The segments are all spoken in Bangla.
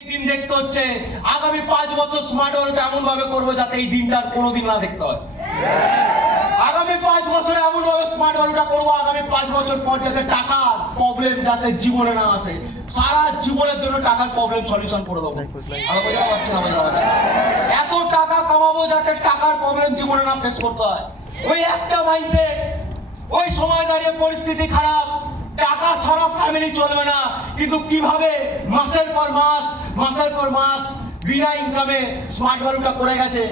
দিন দেখতে হচ্ছে আগামী 5 বছর স্মার্ট ওয়ার্ল্ড এমন ভাবে করবো যাতে এই দিনটার কোনোদিন না দেখতে হয়। আগামী 5 বছরে এমন ভাবে স্মার্ট ওয়ার্ল্ডটা করবো, আগামী 5 বছর পর যাতে টাকার প্রবলেম যাতে জীবনে না আসে, সারা জীবনের জন্য টাকার প্রবলেম সলিউশন করে দেবো। আর বোঝা পারছি না, এত টাকা কামাবো যাতে টাকার প্রবলেম জীবনে না ফেস করতে হয়। ওই একটা মাইন্ডসেট, ওই সময় দাঁড়িয়ে পরিস্থিতি খারাপ, টাকা ছাড়া ফ্যামিলি চলবে না, কিন্তু কিভাবে মাসের পর মাস বিনা ইনকামে স্মার্ট ভ্যালুটা করে গেছে।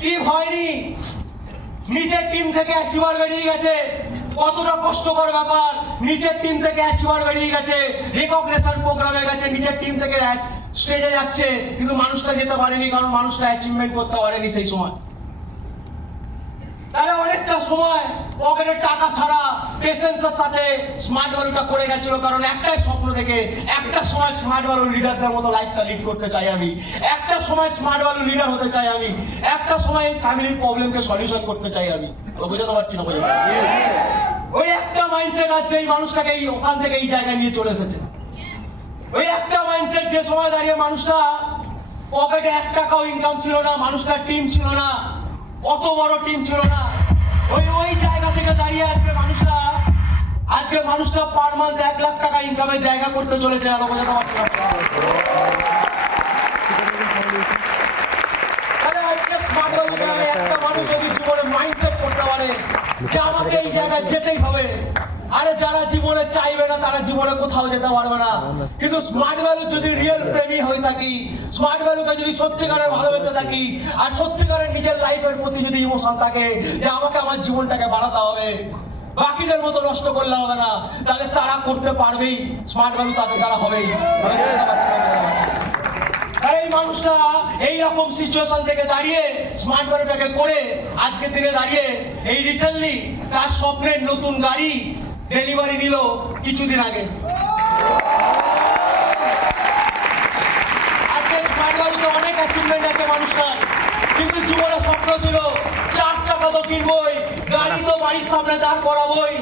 টিম হয়নি, নিচের টিম থেকে অ্যাচিভার বেরিয়ে গেছে, কতটা কষ্টকর ব্যাপার। নিচের টিম থেকে অ্যাচিভার বেরিয়ে গেছে, রিকগনিশন প্রোগ্রামে গেছে, নিচের টিম থেকে স্টেজে যাচ্ছে, কিন্তু মানুষটা যেতে পারেনি, কারণ মানুষটা অ্যাচিভমেন্ট করতে পারেনি সেই সময়। তাহলে অনেকটা সময় পকেটের টাকা ছাড়া পেশেন্সের সাথে স্মার্ট ভ্যালুটা করে গেছিল, কারণ একটাই স্বপ্ন দেখে একটা সময় স্মার্ট ভ্যালু লিডারদের মতো লাইফটা লিড করতে চাই আমি, একটা সময় স্মার্ট ভ্যালু লিডার হতে চাই আমি, একটা সময় ফ্যামিলির প্রবলেমকে সলিউশন করতে চাই আমি। বোঝাতে পারছি না? ওই একটা মাইন্ডসেট আজকে এই মানুষটাকে ওখান থেকে এই জায়গায় নিয়ে চলে এসেছে। ওই একটা মাইন্ডসেট, যে সময় দাঁড়িয়ে মানুষটা পকেটে 1 টাকাও ইনকাম ছিল না, মানুষটার টিম ছিল না, অত বড় টিম ছিল না, ওই জায়গা থেকে দাঁড়িয়ে আজকে মানুষটা পার মান্থ 1 লাখ টাকা ইনকামের জায়গা করতে চলেছে। আলো বোঝাতে পারছি না? তাহলে আজকে স্মার্ট ভ্যালুটা একটা মানুষ যদি জীবনে মাইন্ডসেট করতে পারে যে আমাকে এই জায়গায় যেতেই হবে, আরে যারা জীবনে চাইবে না তারা জীবনে কোথাও যেতে পারবে না। কিন্তু স্মার্ট ভ্যালু যদি রিয়েল প্রেমী হয়ে থাকি, স্মার্ট ভ্যালুকে যদি সত্যিকারের ভালোবেসে থাকি, আর সত্যিকারের নিজের লাইফের প্রতি যদি ইমোশন থাকে যে আমাকে আমার জীবনটাকে বাড়াতে হবে, বাকিদের মতো নষ্ট করলে হবে না, তাহলে তারা করতে পারবেই, স্মার্ট ভ্যালু তাদের দ্বারা হবেই। আর এই মানুষটা এইরকম সিচুয়েশন থেকে দাঁড়িয়ে স্মার্ট ভ্যালুটাকে করে আজকের দিনে দাঁড়িয়ে এই রিসেন্টলি তার স্বপ্নের নতুন গাড়ি ডেলিভারি নিল কিছুদিন আগে। আজকে স্মার্ট ভ্যালুতে অনেক অ্যাচিভমেন্ট আছে মানুষটার, কিন্তু জীবনে স্বপ্ন ছিল 4 চাকা তো কিনবই, গাড়ি তো বাড়ির সামনে দাঁড় করাবই।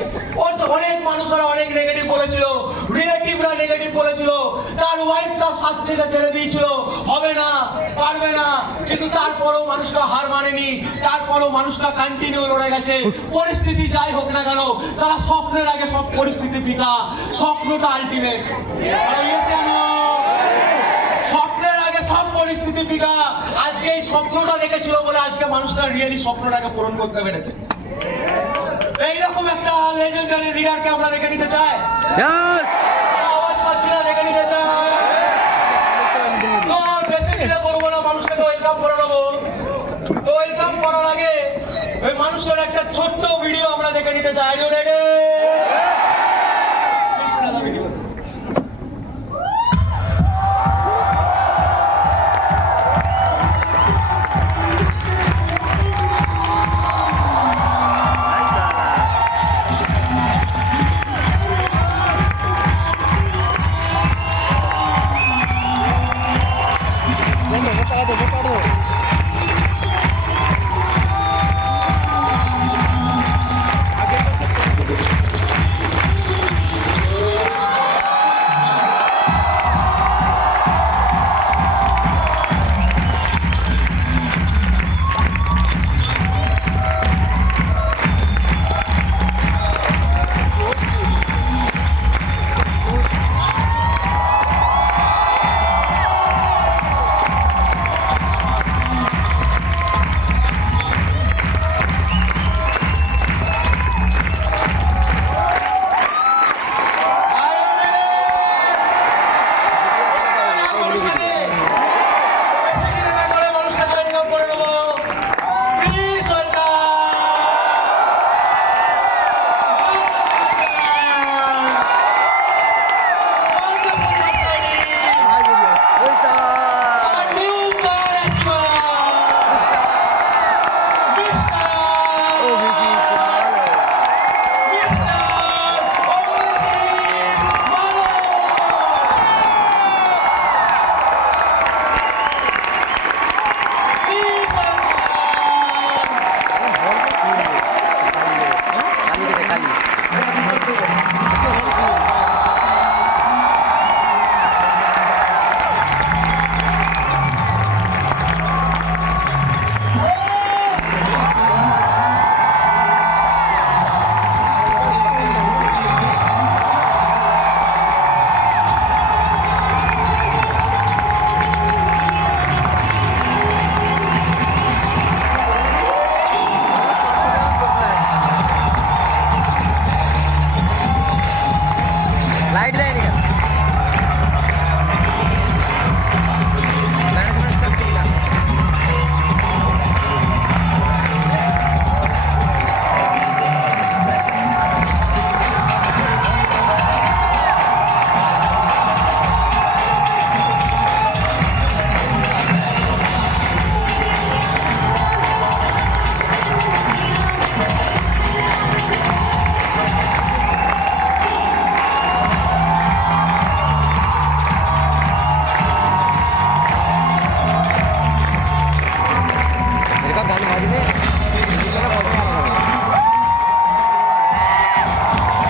অনেক মানুষরা অনেক নেগেটিভ বলেছিল, রিলেটিভরা নেগেটিভ বলেছিল, তার ওয়াইফ তার সাথ ছেড়ে দিয়েছিল, হবে না, পারবে না, কিন্তু তারপরেও মানুষটা হার মানেনি, তারপরেও মানুষটা কন্টিনিউ লড়ে গেছে। পরিস্থিতি যাই হোক না কেন, তারা স্বপ্নের আগে সব পরিস্থিতি ফিকা, স্বপ্নটা আলটিমেট। স্বপ্নের আগে সব পরিস্থিতি ফিকা। আজকে এই স্বপ্নটা দেখেছিল বলে আজকে মানুষটা রিয়েলি স্বপ্নটাকে পূরণ করতে পেরেছে। এইরকম একটা লেজেন্ডারি লিডারকে আমরা দেখে নিতে চাই, আওয়াজ পাচ্ছি না, দেখে নিতে চাই। তো বেশি দিলে করবো না, মানুষটাকে ওয়েলকাম করে নেবো। তো ওয়েলকাম করার আগে ওই মানুষটার একটা ছোট্ট ভিডিও আমরা দেখে নিতে চাই।